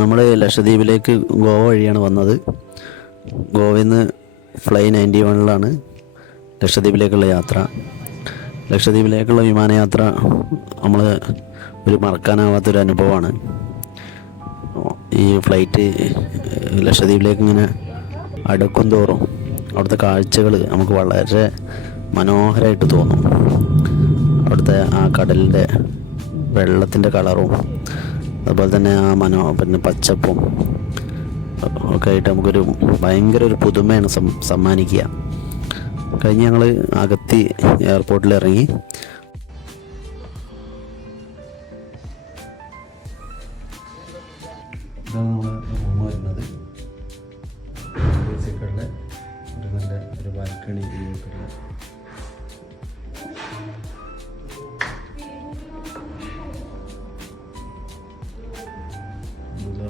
നമ്മൾ ലക്ഷദ്വീപിലേക്ക് ഗോവ വഴിയാണ് വന്നത്. ഗോവയിൽ നിന്ന് ഫ്ലൈ 91 ലക്ഷദ്വീപിലേക്കുള്ള യാത്ര. ലക്ഷദ്വീപിലേക്കുള്ള വിമാനയാത്ര നമ്മൾ ഒരു മറക്കാനാവാത്തൊരു അനുഭവമാണ്. ഈ ഫ്ലൈറ്റ് ലക്ഷദ്വീപിലേക്ക് ഇങ്ങനെ അടുക്കും തോറും അവിടുത്തെ കാഴ്ചകൾ നമുക്ക് വളരെ മനോഹരമായിട്ട് തോന്നും. അവിടുത്തെ ആ കടലിൻ്റെ വെള്ളത്തിൻ്റെ കളറും അതുപോലെ തന്നെ ആ പിന്നെ പച്ചപ്പും ഒക്കെ ആയിട്ട് നമുക്കൊരു ഭയങ്കര ഒരു പുതുമയാണ് സമ്മാനിക്കുക. കഴിഞ്ഞ് ഞങ്ങൾ അഗത്തി എയർപോർട്ടിൽ ഇറങ്ങി. ഇതാണ് നമ്മൾ റൂം വരുന്നത്. ഒരു നല്ല ഒരു ബാൽക്കണി വ്യൂ ഒക്കെ ഉള്ള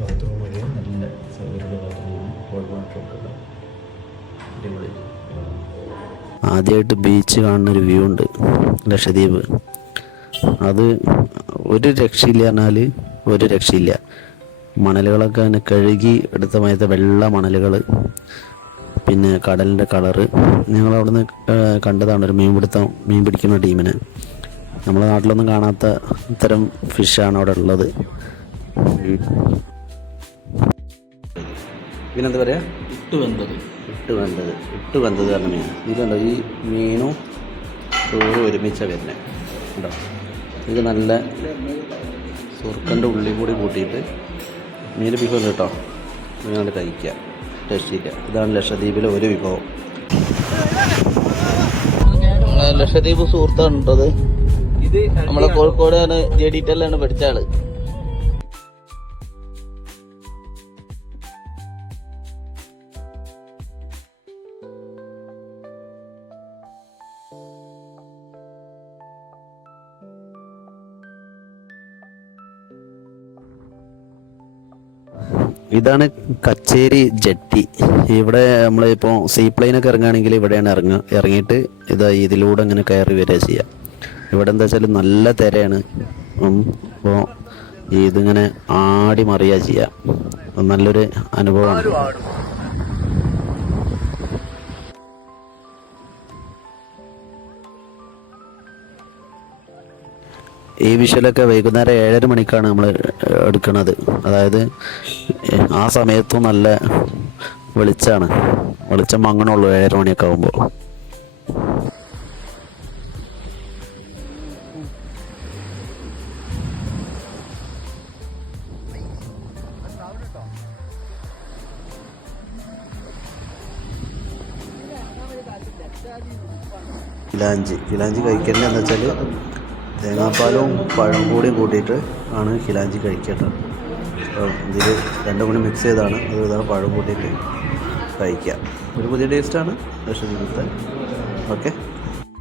ബാത്റൂമൊക്കെ നല്ല സൗകര്യമുള്ള ബാത്റൂമാണ്. ഹോൾ ബാത്റൂമൊക്കെ ഉള്ള അടിപൊളി. ആദ്യമായിട്ട് ബീച്ച് കാണുന്നൊരു വ്യൂ ഉണ്ട് ലക്ഷദ്വീപ്. അത് ഒരു രക്ഷയില്ല പറഞ്ഞാൽ ഒരു രക്ഷയില്ല. മണലുകളൊക്കെ അങ്ങനെ കഴുകി എടുത്ത മായത്തെ വെള്ള മണലുകൾ, പിന്നെ കടലിൻ്റെ കളറ്. ഞങ്ങൾ അവിടെ നിന്ന് കണ്ടതാണ് ഒരു മീൻ പിടിക്കുന്ന ടീമിനെ. നമ്മുടെ നാട്ടിലൊന്നും കാണാത്ത ഇത്തരം ഫിഷാണ് അവിടെ ഉള്ളത്. ഇതിനെന്താ പറയുക? ഇട്ട് വെന്തത് പറഞ്ഞ മീൻ. ഇതുണ്ടോ, ഈ മീനും ചോറും ഒരുമിച്ചാണ് വരുന്നത്. ഉണ്ടോ, ഇത് നല്ല സുർക്കൻ്റെ ഉള്ളിൽ കൂടി കൂട്ടിയിട്ട് മീൻ വിഭവം കേട്ടോ, നിങ്ങൾ കഴിക്കുക, ടേസ്റ്റില്ല. ഇതാണ് ലക്ഷദ്വീപിലെ ഒരു വിഭവം. ലക്ഷദ്വീപ് സുഹൃത്താണ് ഉണ്ടത്. നമ്മളെ കോഴിക്കോടാണ്, JDTലാണ് പഠിച്ച ആള്. ഇതാണ് കച്ചേരി ജെട്ടി. ഇവിടെ നമ്മളിപ്പോൾ സീപ്ലെയിനൊക്കെ ഇറങ്ങുകയാണെങ്കിൽ ഇവിടെയാണ് ഇറങ്ങിയിട്ട് ഇതിലൂടെ ഇങ്ങനെ കയറി വരിക ചെയ്യുക. ഇവിടെ എന്താ വെച്ചാൽ നല്ല തിരയാണ്. അപ്പോൾ ഇതിങ്ങനെ ആടി മറിയുക ചെയ്യുക. നല്ലൊരു അനുഭവമാണ്. ഈ വിഷ്വലൊക്കെ വൈകുന്നേരം 7:30 മണിക്കാണ് നമ്മൾ എടുക്കുന്നത്. അതായത് ആ സമയത്തും നല്ല വെളിച്ചം മങ്ങണുള്ളൂ 7:30 മണിയൊക്കെ ആകുമ്പോൾ. ഹിലാഞ്ചി കഴിക്കേണ്ടത് എന്ന് വെച്ചാൽ തേങ്ങാപ്പാലും പഴം കൂടിയും കൂട്ടിയിട്ട് ആണ് ഹിലാഞ്ചി കഴിക്കേണ്ടത്. അപ്പോൾ ഇതിൽ രണ്ടും കൂടി മിക്സ് ചെയ്താണ് അത് പഴം കൂട്ടിയിട്ട് കഴിക്കുക. ഒരു പുതിയ ടേസ്റ്റാണ് ലക്ഷദ്വീപിലത്തെ. ഓക്കെ.